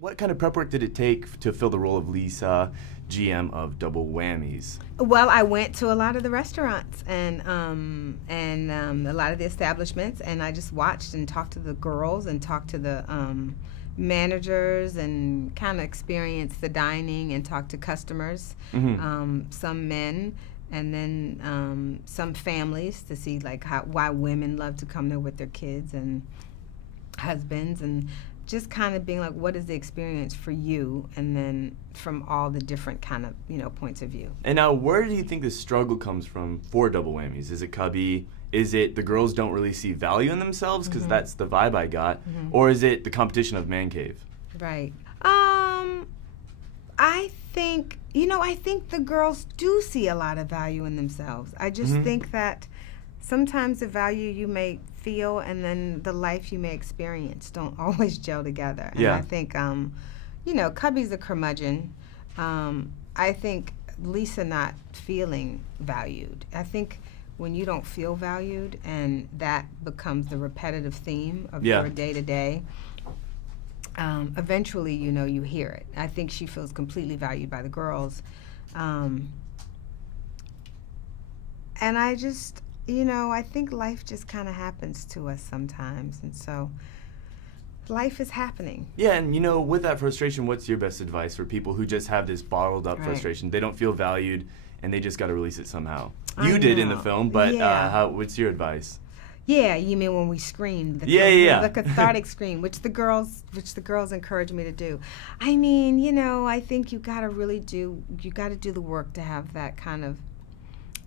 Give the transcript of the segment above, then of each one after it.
What kind of prep work did it take to fill the role of Lisa, GM of Double Whammies? Well, I went to a lot of the restaurants and a lot of the establishments, and I just watched and talked to the girls and talked to the managers and kind of experienced the dining and talked to customers, some men, and then some families to see like why women love to come there with their kids and husbands, and just kind of being like, what is the experience for you? And then from all the different kind of, points of view. And now, where do you think the struggle comes from for Double Whammies? Is it Cubby? Is it the girls don't really see value in themselves? Because that's the vibe I got. Or is it the competition of Man Cave? Right. I think the girls do see a lot of value in themselves. I just think that sometimes the value you may feel and then the life you may experience don't always gel together. And I think, Cubby's a curmudgeon. I think Lisa not feeling valued. I think when you don't feel valued and that becomes the repetitive theme of your day-to-day, eventually, you hear it. I think she feels completely valued by the girls. And I just... I think life just kind of happens to us sometimes, and so life is happening. Yeah, and with that frustration, what's your best advice for people who just have this bottled up frustration? They don't feel valued, and they just got to release it somehow. You did in the film, but what's your advice? Yeah, you mean when we screamed? The cathartic scream, which the girls encouraged me to do. I mean, I think you got to do the work to have that kind of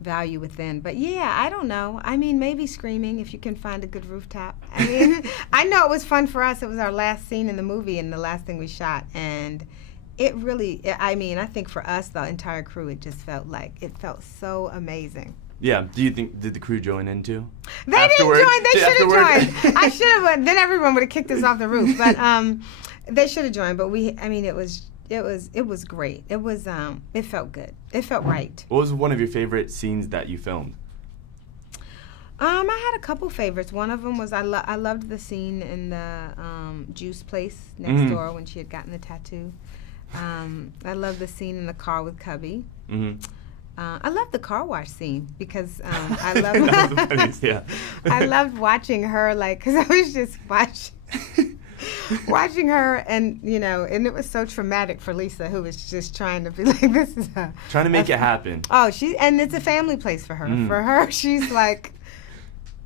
value within. But I don't know. I mean, maybe screaming if you can find a good rooftop. I mean, I know it was fun for us. It was our last scene in the movie and the last thing we shot. And it really, I think for us, the entire crew, it felt so amazing. Yeah. Did the crew join in too? They didn't join. They should have joined. I should have. Then everyone would have kicked us off the roof. But they should have joined. But it was great. It felt good. It felt right. What was one of your favorite scenes that you filmed? I had a couple favorites. One of them was I loved the scene in the juice place next door when she had gotten the tattoo. I loved the scene in the car with Cubby. I loved the car wash scene because I loved that was the funniest, I loved watching her, because I was just watching her, and and it was so traumatic for Lisa, who was just trying to be like, this is trying to make it happen. Oh, and it's a family place for her. For her, she's like,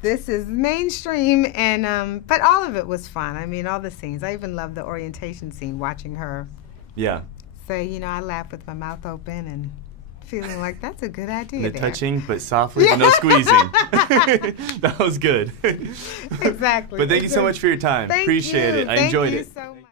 this is mainstream, and but all of it was fun. I mean, all the scenes. I even loved the orientation scene, watching her. Yeah. Say, I laughed with my mouth open and feeling like that's a good idea. The touching, but softly, but no squeezing. That was good. Exactly. But thank you so much for your time. Appreciate it. I enjoyed it. Thank you so much.